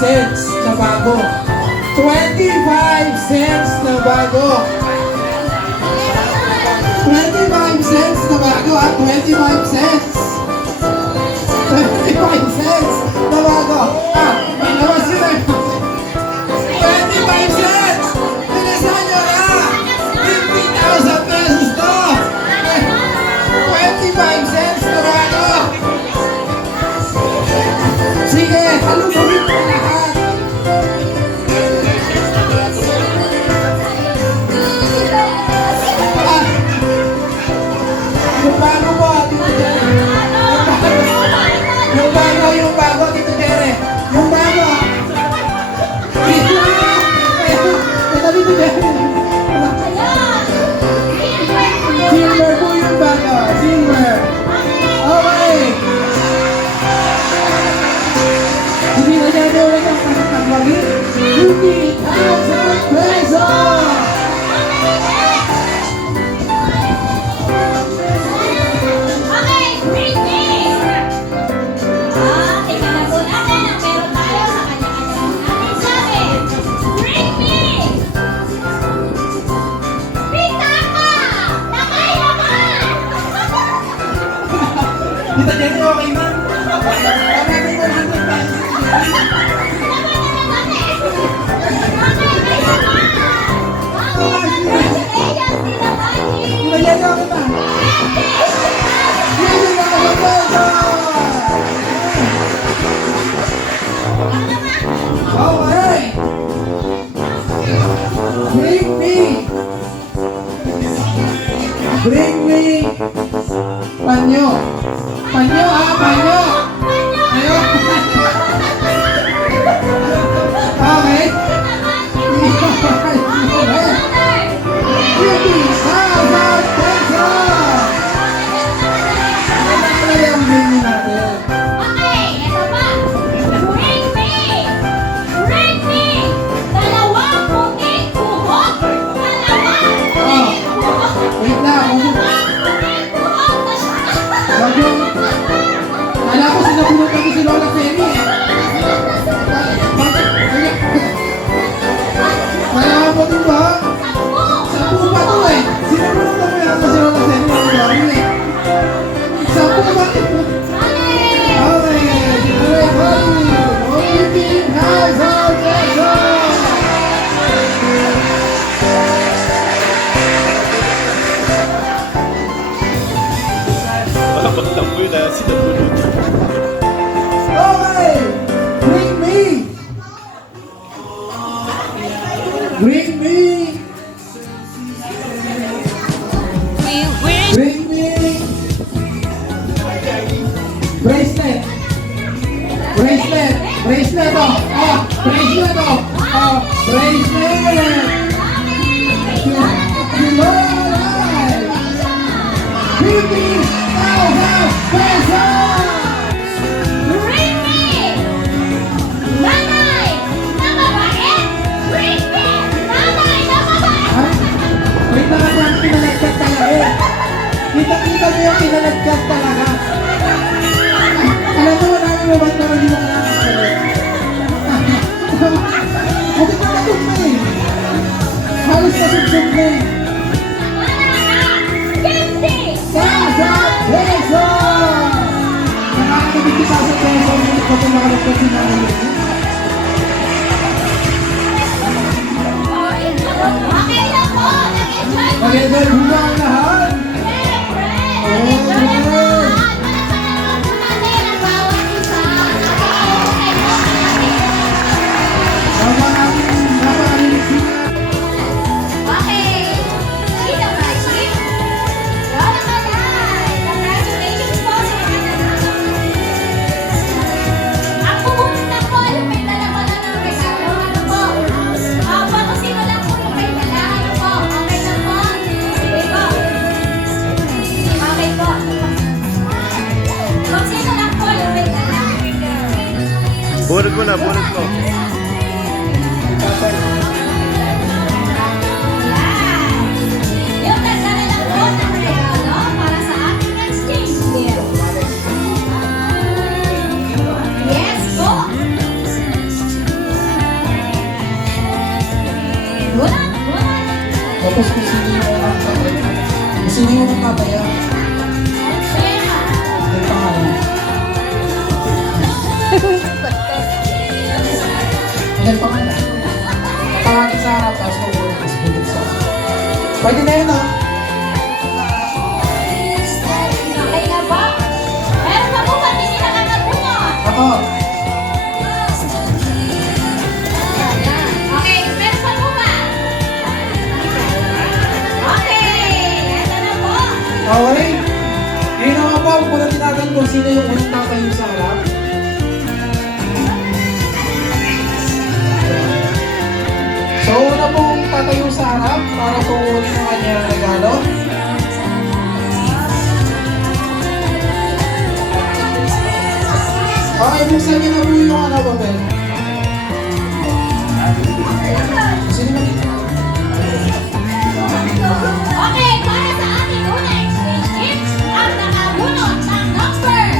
cents na bago. 25 cents na bago. 25 cents na bago at 25 cents. 25 cents na bago. Labas yun eh. 25 cents! Bilisan nyo na! 50,000 pesos to! 25 cents na bago! Sige, halumulin mo lahat! Yung bago mo, Tito Jerry. Yung bago, Tito Jerry. Yung bago. Ito, Tito Jerry. Silver po yung bago. Silver. Okay. Hindi na niya ulit ang panatanggagi. 50,000 pesos! Kita jadi okay man. May 100 pesos. Kita jadi okay man. Okay. Bring me panyo. Panyo panyo. Ayo. Okay. 50,000 pesos. Ano yung bring natin? Okay, ito pa. Bring me. Dalawang puting buhok. Wait lang. Kala ko sinabunutan ko si Lola Femi eh. Kaya mo din ba? Sampu pa to eh. Sinabunutan ko yan si Lola Femi. Sampu pa to. Okay. Okay. 50,000 pesos. Okay! Bring me! Bring me! Bring me! Bracelet! Bracelet! Bracelet oh! Bracelet oh! Bracelet! Lola! pesos! Bring me! Nanay na mabait! Bring me! Nanay na mabait! Ay, wait lang ako ang pinalagkat talaga eh. Kita-kita mo yung pinalagkat talaga. Alam mo, marami mo ba't naman yung nakakasalit? Bakit nakatog na eh? Halos nasubsog na eh. Pesos! Nakakabigti pa sa peso. Hindi ko ito nakalagkat si nanay. Okay na po! Nag-enjoy po! Mag-enjoy mo ang lahat. Siyempre! Nag-enjoy na po! At panapanahon po natin ang bawat isa. Okay po! Napakalinis niya. Okay! Tita Marcy! Lola Malay! Congratulations po sa mga nanalo! Ang pumunta po, yung may dala po na ng regalo. Ano po? Kung sino lang po yung may dala. Ano po? Okay lang po? Sige po. Okay po. Kung sino lang po yung may dala. Bunot mo na, bunot mo. Yan. Yung nagdala lang po ng regalo para sa ating exchange gift. Yes po. Bunot, bunot. Tapos kung sino yung nakakabay. Kung sino yung nakakabaya. Shema. May pangalan. Ilan pangalan? Pangalan sa harap, tapos mabuhay ko sa bulit sa harap. Pwede na yun ah. Okay na ba? Meron pa po ba hindi nakakabunot? Ako. Okay, meron pa po ba? Okay, ito na po. Okay. Ngayon naman po, kung natin natin kung sino yung unang tatayo sa harap. So, una pong tatayo sa harap para kukunin ang kanyang regalo. Okay, buksan niyo na po yung ano, papel. Sino ba dito? Okay, para sa ating unang exchange gift, ang nakabunot ng number.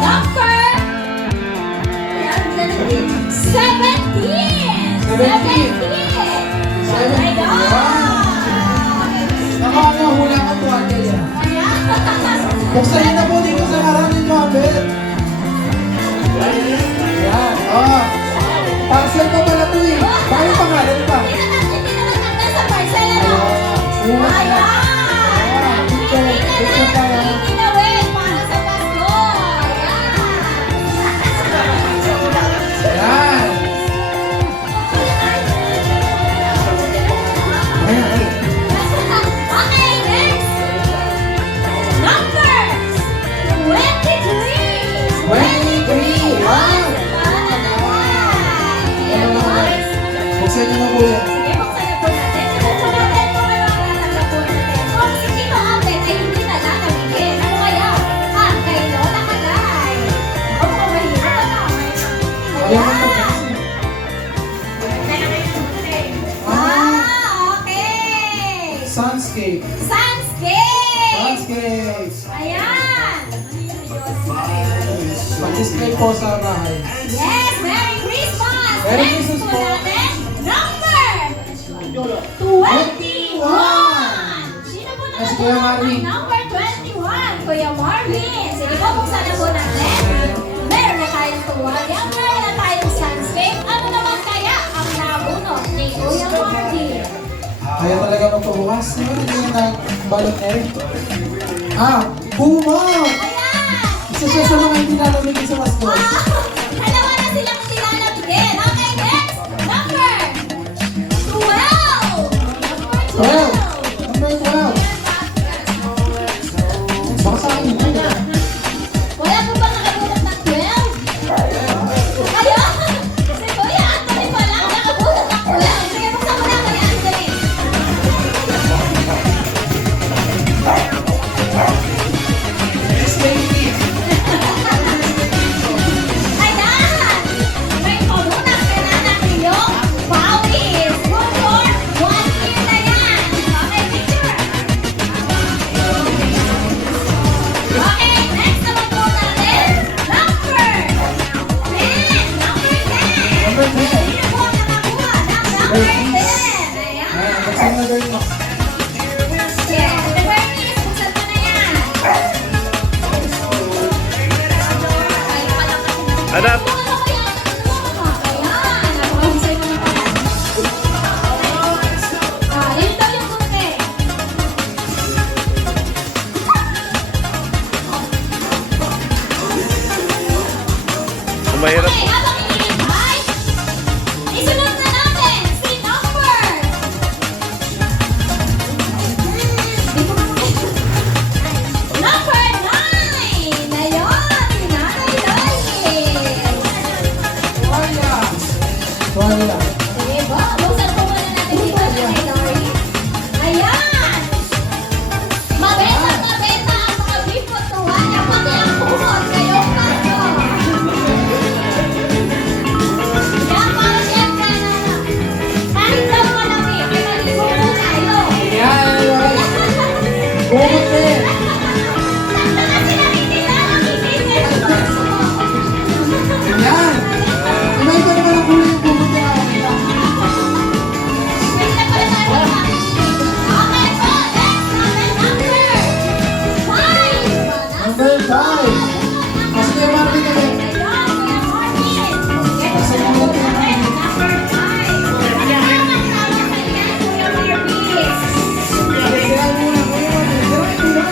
Number 17! 17! Nakakahula ka po, Ate. Buksan niyo na po dito sa harap ninyo, Abel. Yan. Oh. Parcel ko pala to eh. Baka yung pangalan pa. Hindi naman nagda sa parcel, ano? Ayan. Ayan! Hindi na natin itinawin para sa Pasko. Ayan! Yan. Ayan. Okay, next! Number 23! 23! Wow! Buksan niyo na po yan. Sige, buksan na po natin. Buksan natin kung ano ang natanggap po natin. Kung si Tito Abel ay hindi na lang nabigyan. Ano kaya? Ah, kay Lola Kalay. Ako po, mahirap ano? Ayan! Okay! Sunscape. Sunscape! Sunscape. Ayan! Pag-display po sa bahay. Yes! Merry Christmas! Merry Next Christmas po. natin, number 21! Sino po Yes, Kuya Marvin. ng number 21? Kuya Marvin! Sige po, buksan na po natin. Meron na tayong tuwalya, meron na tayong sunscape. Ano naman kaya ang nabunot ni Kuya Marvin? Kaya talaga magpabukas. Sino hindi yung nagbalot na rin? Ah! Pumot! Ayan! Isa siya sa mga hindi nalamigin sa Pasko. Dalawa na silang nilalagyan. Okay, next. Number 12. Number 12. Number 12. Baka sa akin. Wala po ba nakabunot ng 12? Ayun! Si Kuya Anthony pa lang nakabunot ng 12. Sige, buksan mo na, Kuya Anthony. Kumot din. Sakto na sila, hindi na makikita. Yan. Iba-iba naman ang kulay yung kumot niya. Wait lang pala tayo. Okay, go. Next, number 5. Number 5. Kasi yung Marvin kami. Sila muna, Kuya Marvin. Sila.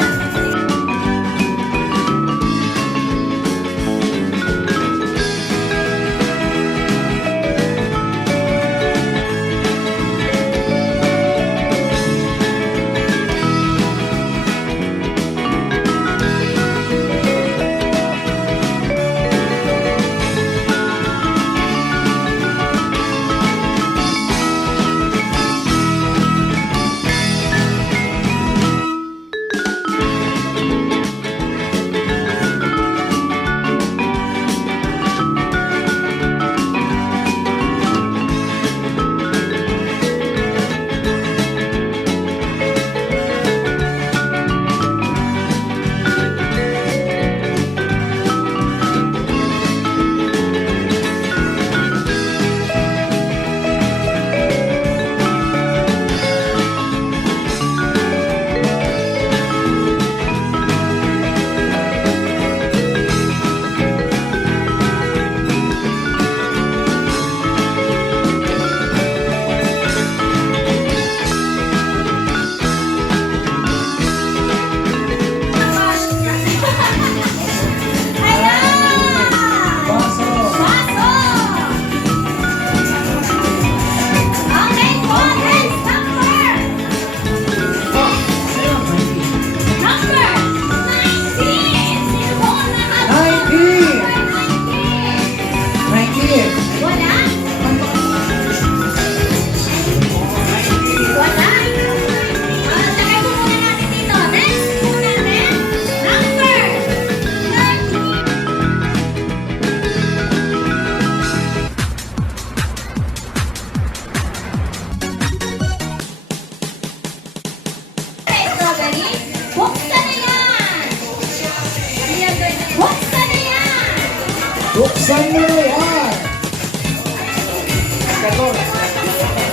Buksan mo na yan!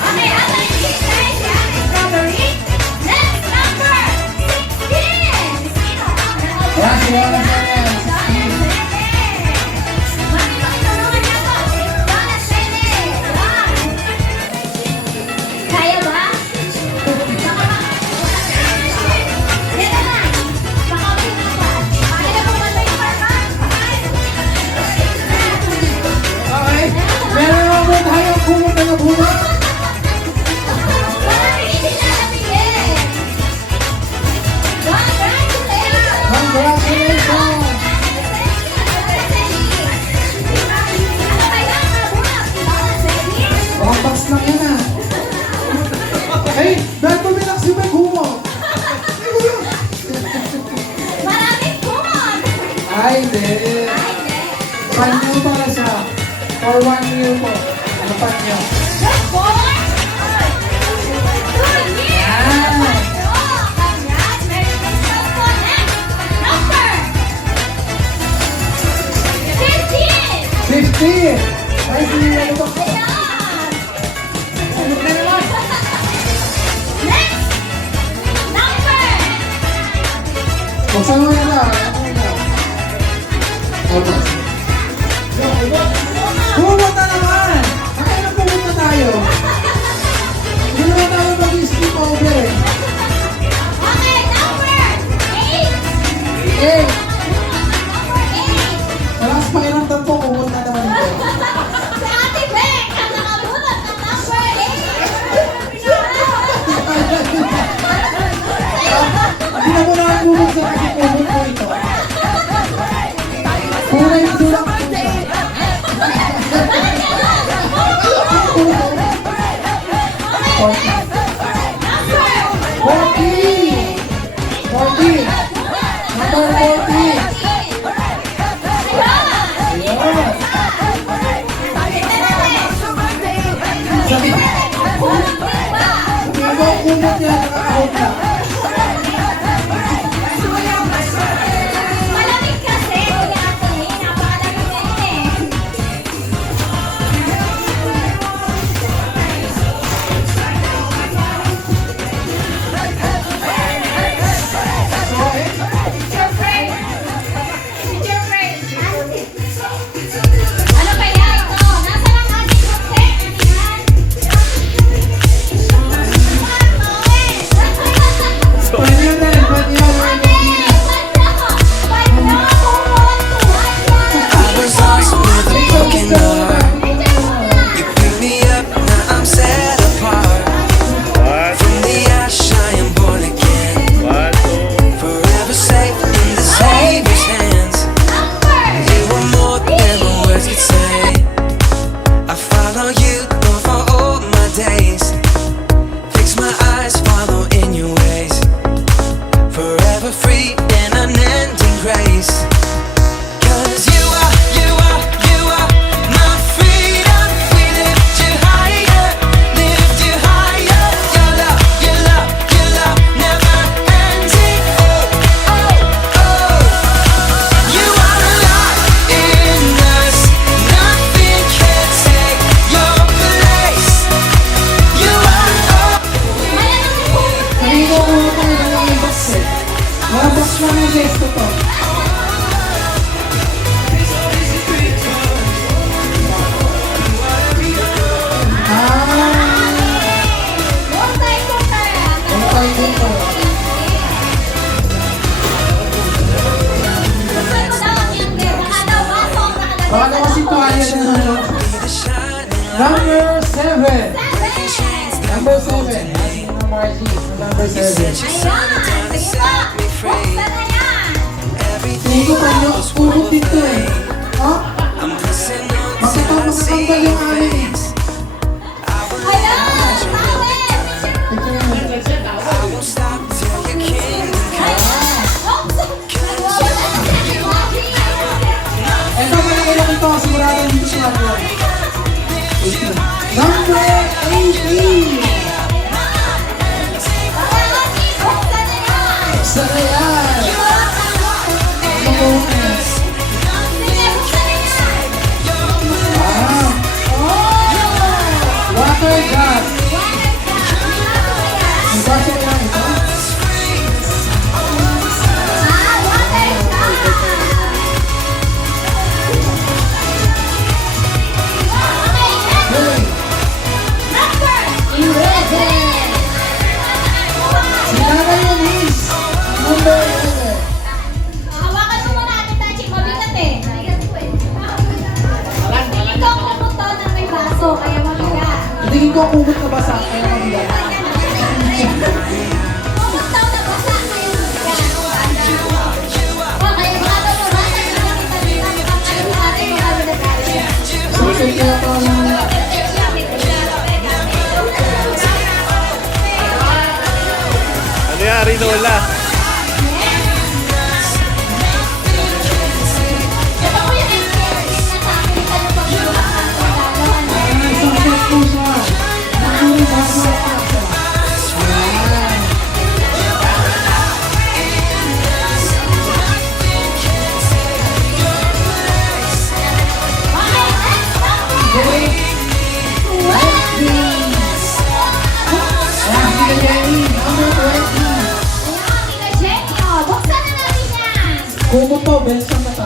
Okay, ang next guys, yan, strawberry. Next, number 16. Sino ang Yan, si Lola Celes. Mami, makitulungan niyo ako. Lola Celes. Yan. Kaya ba? Dito na. Pakawin na ba? Kaya mo ba tayo parang? Okay, meron naman tayong kumot na nabunot. Congratulations! One box lang yan ah. Hey, dahil puminak si Meg Humot. Ay, hindi. Panyo para siya. For 1 year po. Ano panyo? Number 15! Ay, hindi ano ba? Next number. Buksan mo yan lang. Kumot na naman! Kaya na kumot na tayo. Hindi naman tayo mag-skip over. Okay, number 8. Eh, Number 8. sa last pakiramdam ko, kumot na naman ito. Si Ate Beck ang nakabunot ng number 8. Hindi na mo na ang kumot sa kasi kumot ko ito. Kulay yung sulak ko ito. Number 40! Sabi ko, kumot niya, nakakahot na. paano yung gesto to? Baka naman si Tuaya na Number 7. Number 7. Number 7. Hindi ko pa nyo, urot dito eh. Oh? Makatanggal yung amin eh. Ito, malaki-laki ito. Sigurado dito sa akin. Number 18. Sana yan. Bonus. Water gun. Ang baso yan ito. Sinara yun is. Number 11. Hawakan mo muna natin, Tachi. Mabigat eh. Ikaw pupunta na may baso, kaya mabigat. Tingin ko kumot na basa. Kaya mabigat. Pupunta na basa, kaya mabigat. O, kaya mga tumurata na nakita nila ang kayo natin mga mabigat. Susunod kaya pa lang. Ano yan, Rinola? Ito ko yung experience na sa akin ito yung pagbubukas ng pagkagawa na. Susunod po siya. Nakuri basa. Ayan. Okay, next number. Okay. Ayan, sige Jenny. Number 20. Buksan na natin yan! Kumot po, Benson na to.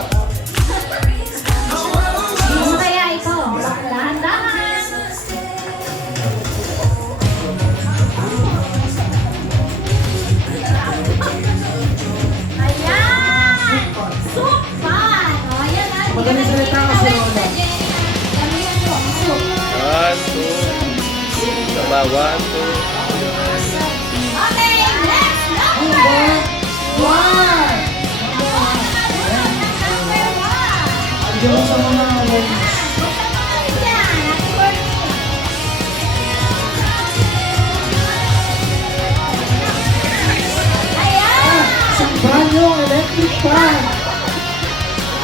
Sino kaya ito? Dahan-dahan! Ayan! Soup pan! O, ayan na. Magaling salita kasi, Lola. Damihan mo ang soup. 1, 2. Tama, 1, 2. Okay, next number! Number 1. Number 1! Diyan mo sa mga ladies. Buksan mo natin yan. Happy birthday! Ayan! Isang brand new electric fan.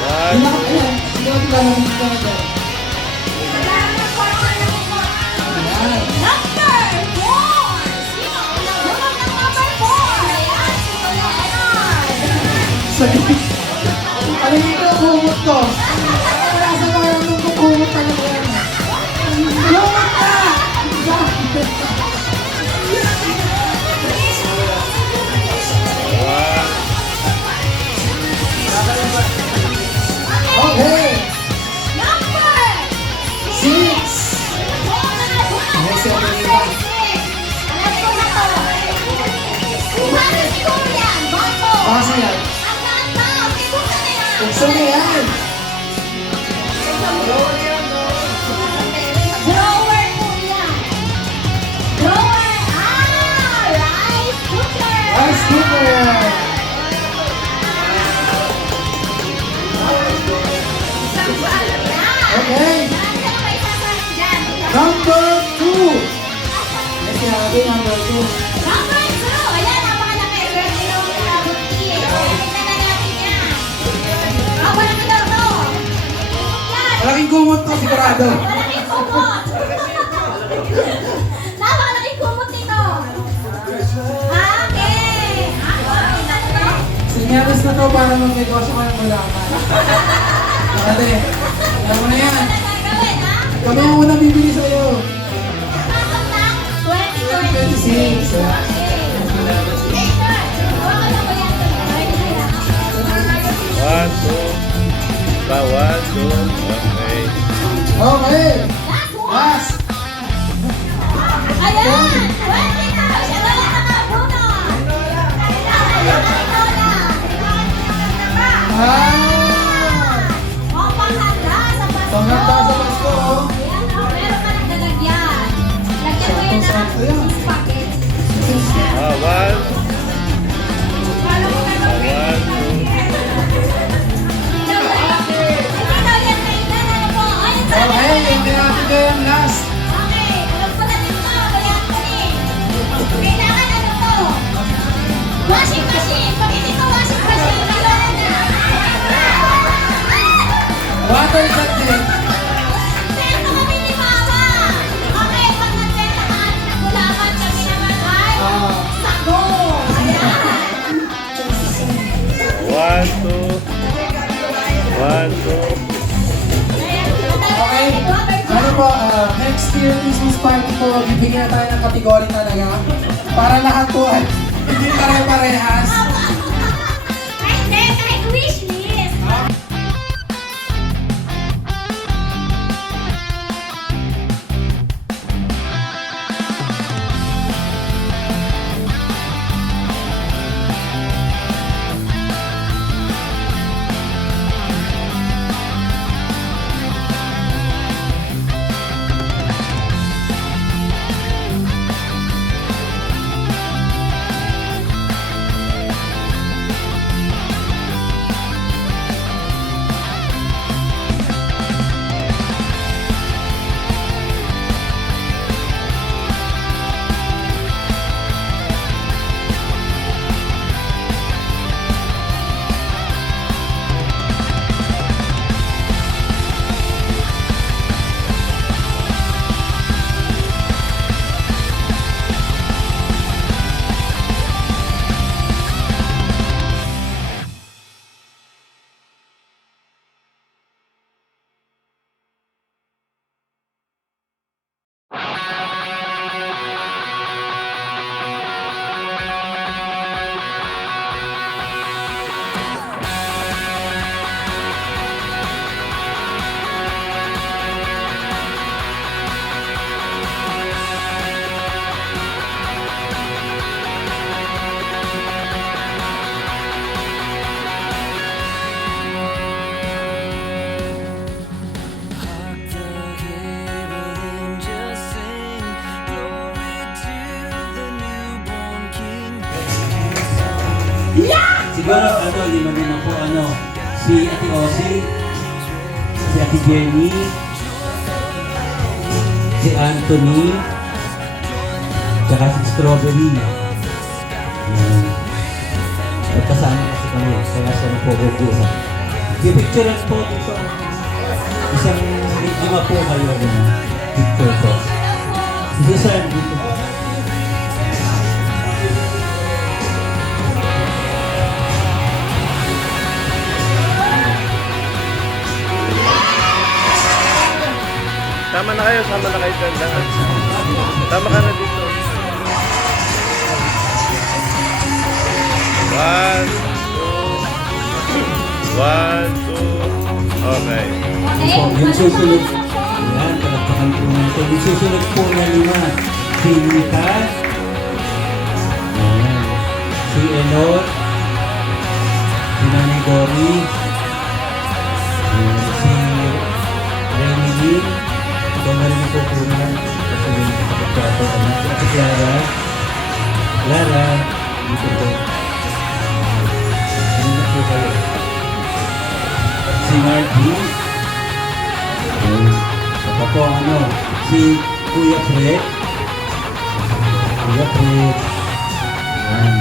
1, Ilang yan? Sige, lamig ka na dyan. Salamat po ang alam mo. Ayan. Number 4! Sino ang nahulog ng number 4? Ayan, si Kuya Leonard. Sabi. Ano yung kumot to? Wala sa mga nung kumot talaga yan. Kumot na! Okay. Number 6. Alam ko na to. Ano siguro yan? Bato. Basa yan. Ang nataw. Siguro na yan. Buksan mo yan. Drawer po yan. Drawer. Rice cooker. Rice cooker. Isang alam yan. Okay. Nandiyan may sasahin dyan. Number 2. Yes, natin number 2. Number 2. Ayan, napakalaki. Birthday ng Kabuti. Tignan na natin yan. Walang daw to. Yan. Malaking kumot to, sigurado. Malaking kumot. Napakalaking kumot nito. Okay. Sinyalas na to para mag-negosyo ka ng malaman. Ate, alam mo na yan. Ano gagawin, ha? Kami ang unang bibili sa'yo. Pasok na 2026. 26. Okay. Hey, sir. Hawakan mo ba yan? Ready na yan. Okay. Last one. Last. Ayan! 20,000 na nakabunot! Ayan, Lola! Ah! O, panghanda sa Pasko! Panghanda sa Pasko, oh. Ayan, o, meron ka ng lalagyan. Lagyan mo yan ng Sakto, sakto yan. 6 packets. One. Kala mo na lang. One, two. Hindi daw yan kailan, ano po? Ayun sa Okay, hindi natin ko yung last. Okay, alam ko na dito, kaya ko ni. Kailangan ano to? Washing machine! Pag hindi ko washing machine, kailangan na. Water subject. Sento kami ni Mama! Okay, pag nagsenta ka kami ng gulaman, kami naman ay sago! Ayan! One, two. One, two. Okay. Ano po, next year Christmas party po, bibigyan na tayo ng kategory talaga. Para lahat po ay hindi pare-parehas. Hindi, kahit wish list! Siguro lima po si Ate Osi, si Ate Jenny, si Anthony, tsaka si Strawberry. Pagkasama kasi kami, kaya siya nagpo-focus. Pipicturean po dito. Isang lima po kayo picture po. Si Susan dito po. Sama na kayo dyan lahat. Tama ka na dito. One, two. One, two. Okay. Yung susunod, yan, palagpakan po natin. Yung susunod po na lima, si Mika, yan, si Elor, si Nanay Dory, yan, si Renny, ikaw na rin po po na, kasi yung kapagpato, si Ate Clara, dito po. Ano na po kayo? Si Marty, saka po si Kuya Fred. Kuya Fred. Yan.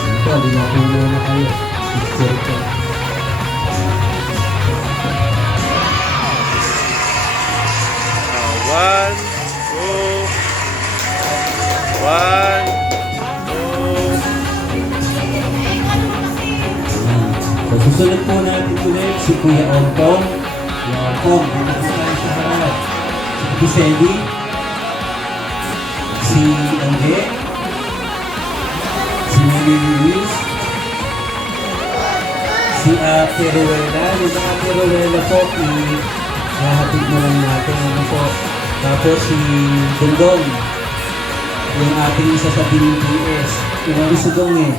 Ito, dinapin na kayo. Picture ko. One, two. One, two. Yan. So, susunod po natin ulit si Kuya Ogtong. Kuya Ogtong, dito po tayo sa harap. Si Giseli. Si Angge. Si Mami Luis. Si Ate Ruela. Yung Ate Ruela po, Nahatid na lang natin. Ano po? Tapos si Dongdong, yung ating isa sa BPS. Yung si Dong eh.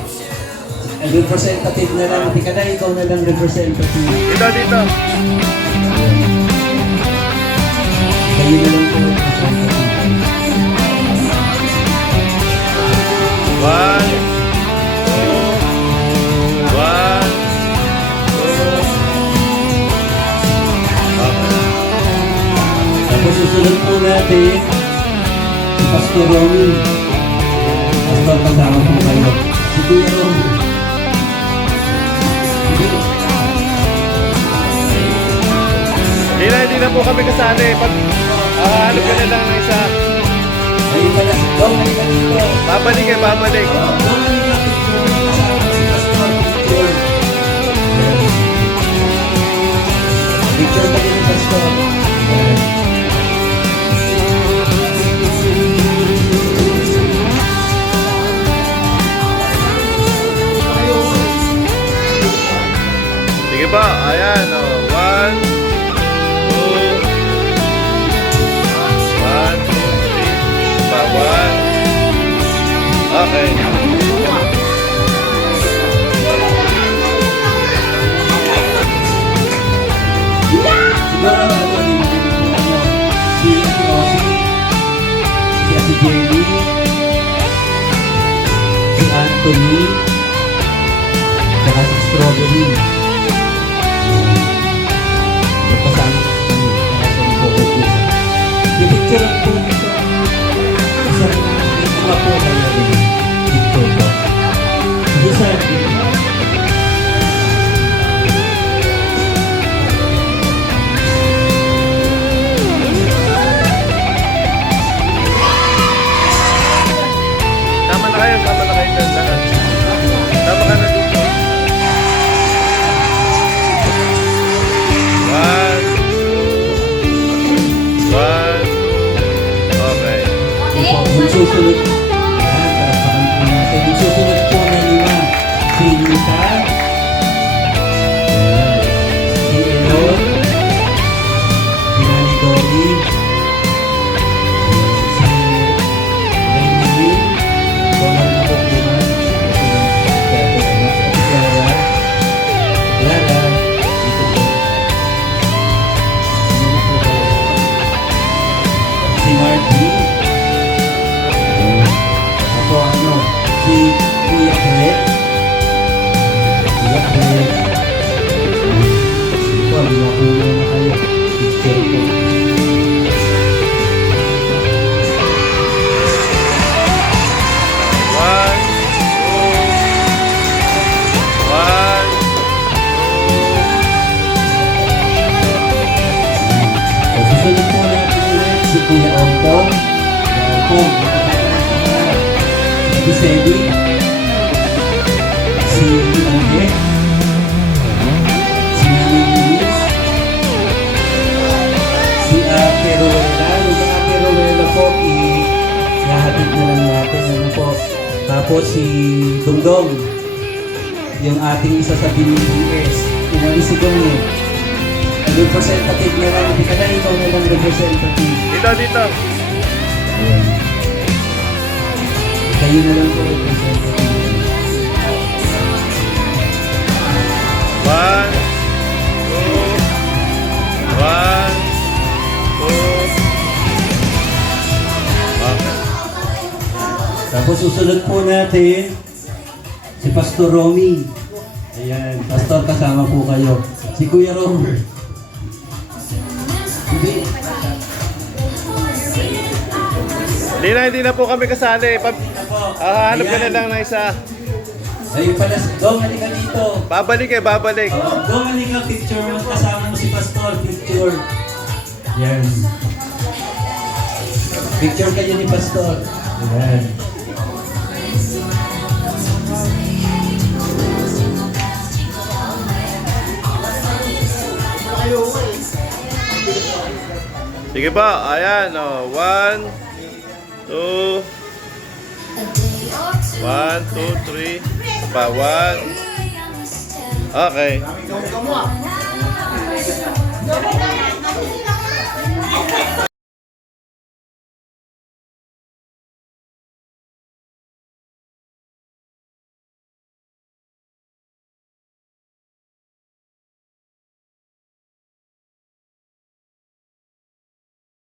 Representative na lang. Hindi ka na, ikaw na lang representative. Dito, dito. Kayo na lang po representative. 1, 2, 1, 2. Okay. Tapos susunod po natin si Pastor Romy. Pastor, kasama po kayo. Si Kuya Romy. Hindi na po kami kasali. Pag hanap ka na lang ng isa. Ayun pala, Dong, halika dito. Babalik eh, babalik. Dong, halika picture. Kasama si Pastor, picture. Picture kayo ni Pastor. Sige ba? Ayan, oh. 1, 2, 1, 2, 3. Bawal. Okay. Siguro ano din si Rosie, si Ate Jenny, si Anthony, saka si Strawberry. Magkasama ko sa kanila, kaya sa nagpo-focus. Yung picture lang po dito, isang mga po kaya rin picture ko. Ito sa Sama na kayo dyan lahat. Sama ka na dito. 1, 2. Okay. Okay? Yung susunod, yan, palakpakan po natin. Yung susunod po na lima, si Lita, si Elon, si Nani Dory, si Rainy, Donald na Pupunan, si Clara, dito po. Sino po ba? Si Marty, ako ano, si Kuya Fred. Kuya Fred. Ito, bilakulo na kayo. Picture ko. One, So, susunod po natin ulit si Kuya Ongpong. Kuya Ongpong, si Sedi, si Angge, si Nani Luis, si Ate Rowella. Yung Ate Rowella po, ihahatid na lang natin. Ano po? Tapos si Dongdong, yung ating isa sa BPS. Inali si Dong eh. Representative na lang. Hindi ka na, ikaw na lang representative. dito, dito. Ayan. Kayo na lang po representative. 1, 2. Okay. Tapos susunod po natin si Pastor Romy. Ayan, Pastor, kasama po kayo. Si Kuya Robert. Hindi na po kami kasali. Pag hanap ka na lang ng isa. Ayun pala, Dong, halika dito. Babalik eh, babalik. Dong, halika, picture mo. Kasama mo si Pastor, picture. Yan. Picture kayo ni Pastor. Ayan. Sige ba? Ayan, oh. 1, 2. 1, 2, 3. Pa, 1. Okay.